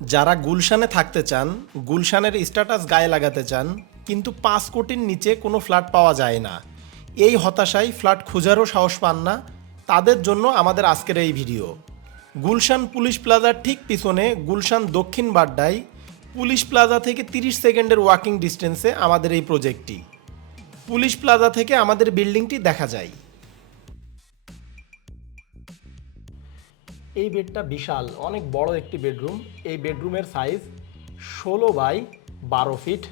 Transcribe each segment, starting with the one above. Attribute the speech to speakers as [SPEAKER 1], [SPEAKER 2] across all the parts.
[SPEAKER 1] যারা গুলশানে থাকতে চান, গুলশানের স্ট্যাটাস গায়ে লাগাতে চান, কিন্তু পাঁচ কোটির নিচে কোনো ফ্ল্যাট পাওয়া যায় না। এই হতাশায় ফ্ল্যাট খোঁজারও সাহস পান না। তাদের জন্য আমাদের আজকের এই ভিডিও। গুলশান পুলিশ প্লাজার ঠিক পিছনে গুলশান দক্ষিণ বাড্ডায় পুলিশ প্লাজা থেকে 30 সেকেন্ডের ওয়াকিং ডিস্টেন্সে আমাদের এই প্রজেক্টটি। পুলিশ প্লাজা থেকে আমাদের বিল্ডিংটি দেখা যায়। এই বেডটা বিশাল, অনেক বড় একটি বেডরুম। এই বেডরুমের সাইজ ষোলো বাই বারো ফিট।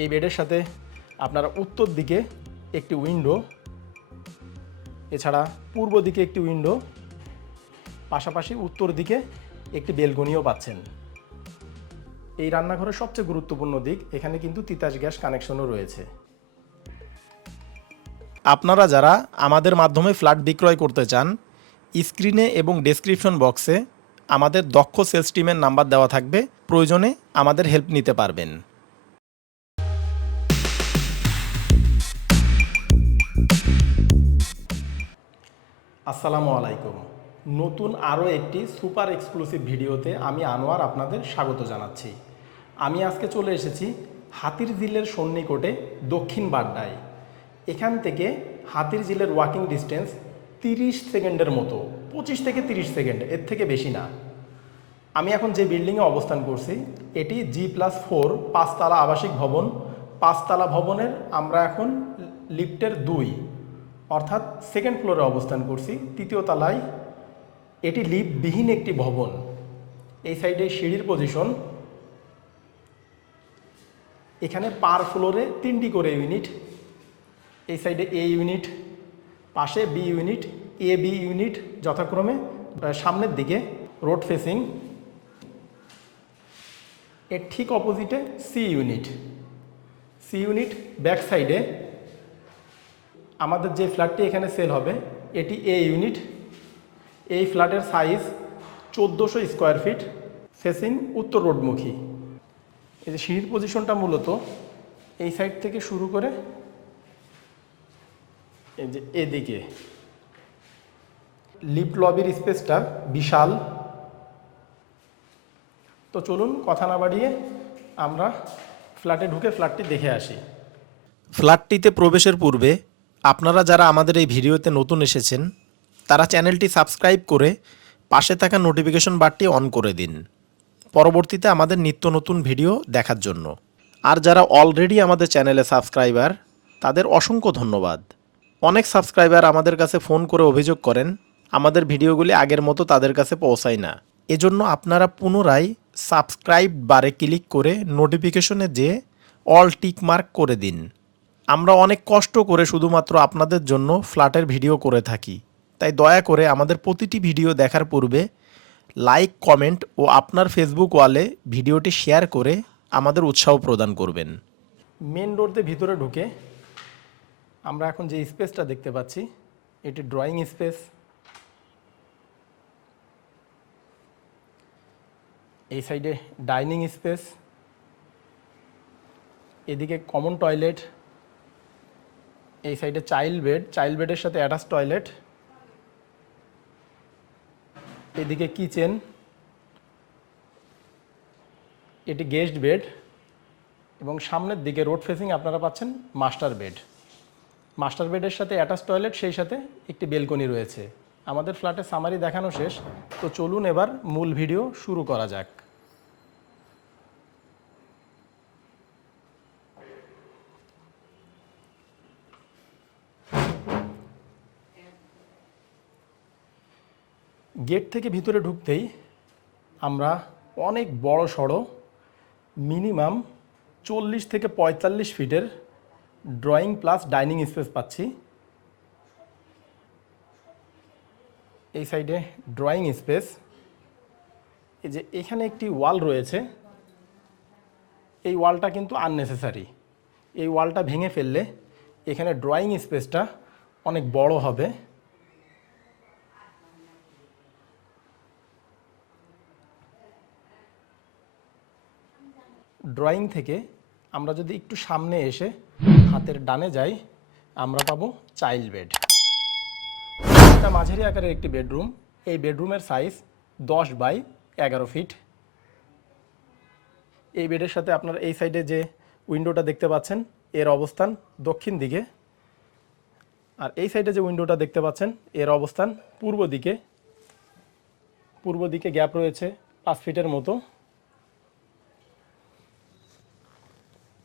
[SPEAKER 1] এই বেডের সাথে আপনারা উত্তর দিকে একটি উইন্ডো, এছাড়া পূর্ব দিকে একটি উইন্ডো, পাশাপাশি উত্তর দিকে একটি বেলকনিও পাচ্ছেন। এই রান্নাঘরের সবচেয়ে গুরুত্বপূর্ণ দিক, এখানে কিন্তু তিতাস গ্যাস কানেকশনও রয়েছে। আপনারা যারা আমাদের মাধ্যমে ফ্ল্যাট বিক্রয় করতে চান, স্ক্রিনে এবং ডেসক্রিপশন বক্সে আমাদের দক্ষ সেলস টিমের নাম্বার দেওয়া থাকবে। প্রয়োজনে আমাদের হেল্প নিতে পারবেন। আসসালামু আলাইকুম। নতুন আরও একটি সুপার এক্সক্লুসিভ ভিডিওতে আমি আনোয়ার আপনাদের স্বাগত জানাচ্ছি। আমি আজকে চলে এসেছি হাতির ঝিলের সন্নিকটে দক্ষিণ বাড্ডায়। এখান থেকে হাতির ঝিলের ওয়াকিং ডিস্টেন্স তিরিশ সেকেন্ডের মতো, পঁচিশ থেকে তিরিশ সেকেন্ড, এর থেকে বেশি না। আমি এখন যে বিল্ডিংয়ে অবস্থান করছি, এটি জি প্লাস ফোর পাঁচতলা আবাসিক ভবন। পাঁচতলা ভবনের আমরা এখন লিফটের দুই, অর্থাৎ সেকেন্ড ফ্লোরে অবস্থান করছি। তৃতীয় তলায় এটি লিফটবিহীন একটি ভবন। এই সাইডে সিঁড়ির পজিশন এখানে পার ফ্লোরে তিনটি করে ইউনিট এই সাইডে এ ইউনিট, পাশে B unit, A B unit যথাক্রমে সামনের দিকে রোড ফেসিং। এর ঠিক অপোজিটে C unit. C unit back সাইডে আমাদের যে ফ্ল্যাটটি এখানে সেল হবে, এটি এ ইউনিট। এই ফ্ল্যাটের সাইজ চোদ্দোশো স্কোয়ার ফিট, ফেসিং উত্তর রোডমুখী। এই যে সিঁড়ির পজিশনটা মূলত এই সাইড থেকে শুরু করে এই যে এদিকে। লিফট লবির স্পেসটা বিশাল। তো চলুন কথা না বাড়িয়ে আমরা ফ্ল্যাটে ঢুকে ফ্ল্যাটটি দেখে আসি। ফ্ল্যাটটিতে প্রবেশের পূর্বে আপনারা যারা আমাদের এই ভিডিওতে নতুন এসেছেন, তারা চ্যানেলটি সাবস্ক্রাইব করে পাশে থাকা নোটিফিকেশন বারটি অন করে দিন। পরবর্তীতে আমাদের নিত্য নতুন ভিডিও দেখার জন্য। আর যারা অলরেডি আমাদের চ্যানেলে সাবস্ক্রাইবার তাদের অসংখ্য ধন্যবাদ। অনেক সাবস্ক্রাইবার আমাদের কাছে ফোন করে অভিযোগ করেন, আমাদের ভিডিওগুলি আগের মতো তাদের কাছে পৌঁছায় না। এজন্য আপনারা পুনরায় সাবস্ক্রাইব বারে ক্লিক করে নোটিফিকেশনে যে অল টিক মার্ক করে দিন। আমরা অনেক কষ্ট করে শুধুমাত্র আপনাদের জন্য ফ্ল্যাটের ভিডিও করে থাকি। তাই দয়া করে আমাদের প্রতিটি ভিডিও দেখার পূর্বে লাইক, কমেন্ট ও আপনার ফেসবুক ওয়ালে ভিডিওটি শেয়ার করে আমাদের উৎসাহ প্রদান করবেন। মেন রোড দিয়ে ভিতরে ঢুকে আমরা এখন যে স্পেসটা দেখতে পাচ্ছি, এটি ড্রয়িং স্পেস। এই সাইডে ডাইনিং স্পেস। এদিকে কমন টয়লেট। এই সাইডে চাইল্ড বেড, চাইল্ড বেডের সাথে অ্যাটাচ টয়লেট। এদিকে কিচেন। এটি গেস্ট বেড। এবং সামনের দিকে রোড ফেসিং আপনারা পাচ্ছেন মাস্টার বেড। মাস্টার বেডের সাথে অ্যাটাচ টয়লেট, সেই সাথে একটি বেলকনি রয়েছে। আমাদের ফ্ল্যাটের সামারি দেখানো শেষ। তো চলুন এবার মূল ভিডিও শুরু করা যাক। গেট থেকে ভিতরে ঢুকতেই আমরা অনেক বড় সড়ো, মিনিমাম চল্লিশ থেকে পঁয়তাল্লিশ ফিটের ড্রয়িং প্লাস ডাইনিং স্পেস পাচ্ছি। এই সাইডে ড্রয়িং স্পেস এই যে এখানে একটি ওয়াল রয়েছে। এই ওয়ালটা কিন্তু আননেসেসারি এই ওয়ালটা ভেঙে ফেললে এখানে ড্রয়িং স্পেসটা অনেক বড় হবে। ড্রয়িং থেকে আমরা যদি একটু সামনে এসে হাতের ডানে যাই, আমরা পাবো চাইল্ড বেড এটা মাঝারি আকারের একটি বেডরুম এই বেডরুমের সাইজ দশ বাই এগারো ফিট এই বেডের সাথে আপনার এই সাইডে যে উইন্ডোটা দেখতে পাচ্ছেন, এর অবস্থান দক্ষিণ দিকে। আর এই সাইডে যে উইন্ডোটা দেখতে পাচ্ছেন, এর অবস্থান পূর্ব দিকে। পূর্ব দিকে গ্যাপ রয়েছে পাঁচ ফিটের মতো।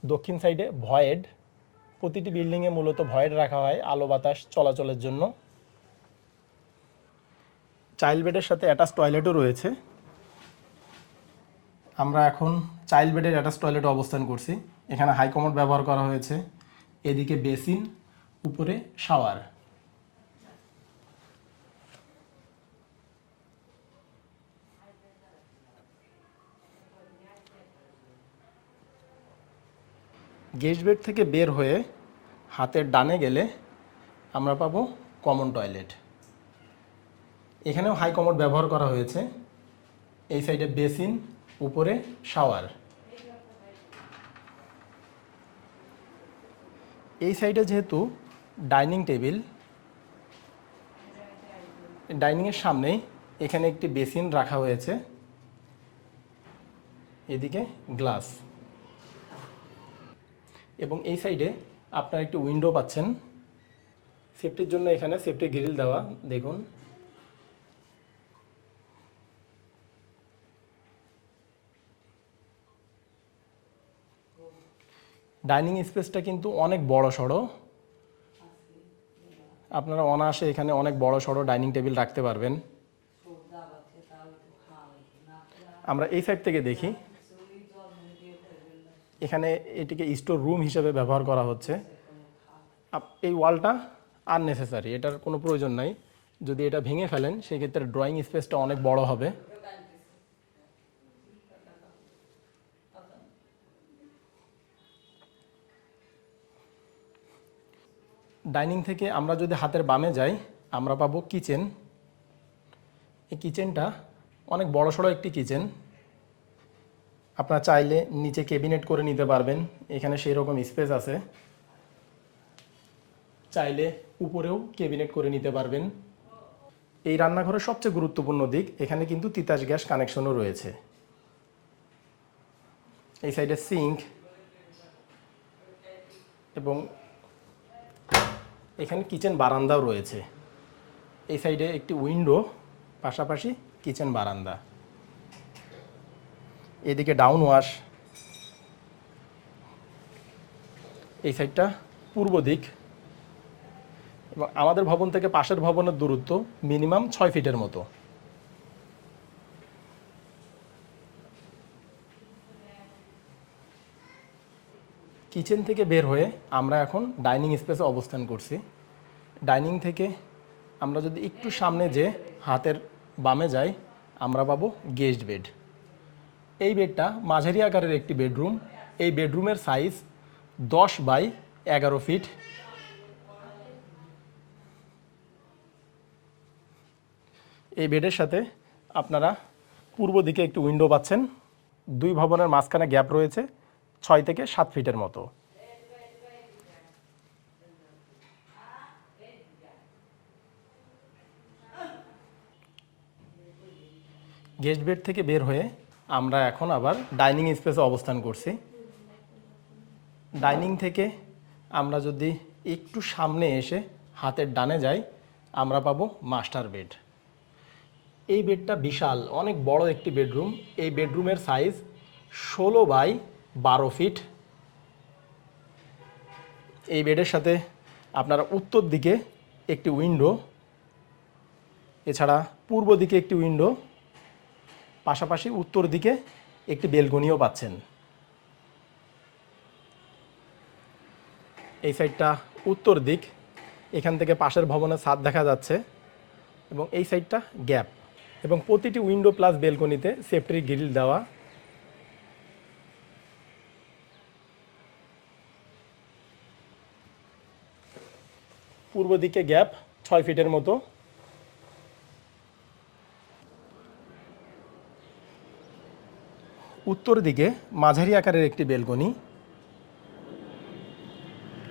[SPEAKER 1] দক্ষিণ সাইডে ভয়েড প্রতিটি বিল্ডিংয়ে মূলত ভয়েড রাখা হয় আলো বাতাস চলাচলের জন্য। চাইল্ড বেডের সাথে অ্যাটাচ টয়লেটও রয়েছে। আমরা এখন চাইল্ড বেডের অ্যাটাচ টয়লেটে অবস্থান করছি। এখানে হাইকমোড ব্যবহার করা হয়েছে। এদিকে বেসিন উপরে শাওয়ার গেস্ট বেড থেকে বের হয়ে হাতের ডানে গেলে আমরা পাবো কমন টয়লেট। এখানেও হাই কমোড ব্যবহার করা হয়েছে। এই সাইডে বেসিন, উপরে শাওয়ার। এই সাইডে যেহেতু ডাইনিং টেবিল, ডাইনিংয়ের সামনেই এখানে একটি বেসিন রাখা হয়েছে। এদিকে গ্লাস। এবং এই সাইডে আপনার একটি উইন্ডো পাচ্ছেন। সেফটির জন্য এখানে সেফটি গ্রিল দেওয়া, দেখুন। ডাইনিং স্পেসটা কিন্তু অনেক বড় সড়ো। আপনারা অনায়াসে এখানে অনেক বড় সড়ো ডাইনিং টেবিল রাখতে পারবেন। আমরা এই সাইড থেকে দেখি। এখানে এটিকে স্টোর রুম হিসেবে ব্যবহার করা হচ্ছে। এই ওয়ালটা আননেসেসারি এটার কোনো প্রয়োজন নাই। যদি এটা ভেঙে ফেলেন, সেক্ষেত্রে ড্রয়িং স্পেসটা অনেক বড় হবে। ডাইনিং থেকে আমরা যদি হাতের বামে যাই, আমরা পাবো কিচেন এই কিচেনটা অনেক বড় সড়ো একটি কিচেন আপনারা চাইলে নিচে ক্যাবিনেট করে নিতে পারবেন। এখানে সেই রকম স্পেস আছে। চাইলে উপরেও ক্যাবিনেট করে নিতে পারবেন। এই রান্নাঘরের সবচেয়ে গুরুত্বপূর্ণ দিক, এখানে কিন্তু তিতাস গ্যাস কানেকশনও রয়েছে। এই সাইডে সিঙ্ক এবং এখানে কিচেন বারান্দাও রয়েছে। এই সাইডে একটি উইন্ডো পাশাপাশি কিচেন বারান্দা। এদিকে ডাউন ওয়াশ এই সাইডটা পূর্ব দিক। এবং আমাদের ভবন থেকে পাশের ভবনের দূরত্ব মিনিমাম ছয় ফিটের মতো। কিচেন থেকে বের হয়ে আমরা এখন ডাইনিং স্পেসে অবস্থান করছি। ডাইনিং থেকে আমরা যদি একটু সামনে যে হাতের বামে যাই, আমরা পাবো গেস্ট বেড এই বেডটা মাঝারি আকারের একটি বেডরুম। এই বেডরুমের সাইজ দশ বাই এগারো ফিট। এই বেডের সাথে আপনারা পূর্ব দিকে একটি উইন্ডো পাচ্ছেন। দুই ভবনের মাঝখানে গ্যাপ রয়েছে, ছয় থেকে সাত ফিটের মতো। গেস্ট বেড থেকে বের হয়ে আমরা এখন আবার ডাইনিং স্পেসে অবস্থান করছি। ডাইনিং থেকে আমরা যদি একটু সামনে এসে হাতের ডানে যাই, আমরা পাবো মাস্টার বেড। এই বেডটা বিশাল, অনেক বড় একটি বেডরুম। এই বেডরুমের সাইজ ষোলো বাই বারো ফিট। এই বেডের সাথে আপনারা উত্তর দিকে একটি উইন্ডো, এছাড়া পূর্ব দিকে একটি উইন্ডো। পাশাপাশি উত্তর দিকে একটি বেলকনিও পাচ্ছেন। এই সাইডটা উত্তর দিক, এখান থেকে পাশের ভবনের ছাদ দেখা যাচ্ছে এবং এই সাইডটা গ্যাপ এবং প্রতিটি উইন্ডো প্লাস বেলকনিতে সেফটির গ্রিল দেওয়া। পূর্ব দিকে গ্যাপ, ছয় ফিটের মতো। উত্তর দিকে মাঝারি আকারের একটি বেলকনি।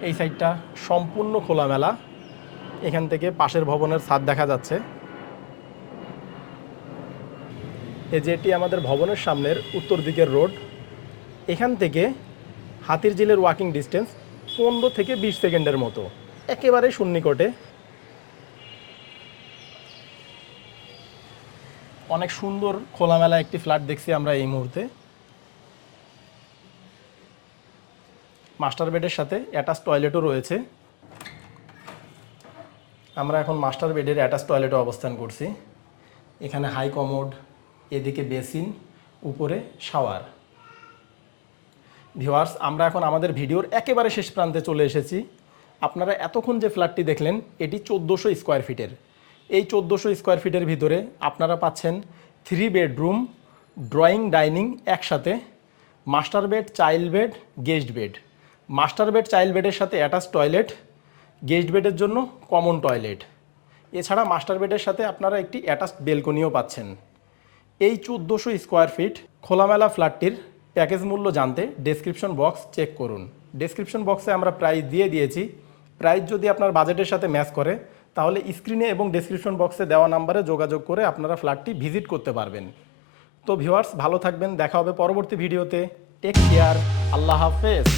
[SPEAKER 1] এই সাইডটা সম্পূর্ণ খোলামেলা। এখান থেকে পাশের ভবনের ছাদ দেখা যাচ্ছে। এই যে এটি আমাদের ভবনের সামনের উত্তর দিকের রোড, এখান থেকে হাতির ঝিলের ওয়াকিং ডিস্টেন্স পনেরো থেকে বিশ সেকেন্ডের মতো। একেবারে সন্নিকটে। অনেক সুন্দর খোলামেলা একটি ফ্ল্যাট দেখছি আমরা এই মুহূর্তে। মাস্টার বেডের সাথে অ্যাটাচ টয়লেটও রয়েছে। আমরা এখন মাস্টার বেডের অ্যাটাচ টয়লেটে অবস্থান করছি। এখানে হাই কমোড, এদিকে বেসিন, উপরে শাওয়ার। ভিওয়ার্স আমরা এখন আমাদের ভিডিওর একেবারে শেষ প্রান্তে চলে এসেছি। আপনারা এতক্ষণ যে ফ্ল্যাটটি দেখলেন, এটি চোদ্দোশো স্কোয়ার ফিটের। এই চোদ্দোশো স্কোয়ার ফিটের ভিতরে আপনারা পাচ্ছেন থ্রি বেডরুম, ড্রয়িং, ডাইনিং একসাথে, master bed, child bed, guest bed. Master bed, child বেডের সাথে অ্যাটাচ টয়লেট, গেস্ট বেডের জন্য কমন টয়লেট। এছাড়া মাস্টার বেডের সাথে আপনারা একটি অ্যাটাচ বেলকনিও পাচ্ছেন। এই চোদ্দোশো স্কোয়ার ফিট খোলামেলা ফ্ল্যাটটির প্যাকেজ মূল্য জানতে ডেসক্রিপশন বক্স চেক করুন। ডেসক্রিপশন বক্সে আমরা প্রাইস দিয়ে দিয়েছি। প্রাইস যদি আপনার বাজেটের সাথে ম্যাচ করে, তাহলে স্ক্রিনে এবং ডেসক্রিপশন বক্সে দেওয়া নাম্বারে যোগাযোগ করে আপনারা ফ্ল্যাটটি ভিজিট করতে পারবেন। তো ভিউয়ার্স, ভালো থাকবেন, দেখা হবে পরবর্তী ভিডিওতে। টেক কেয়ার আল্লাহ হাফেজ।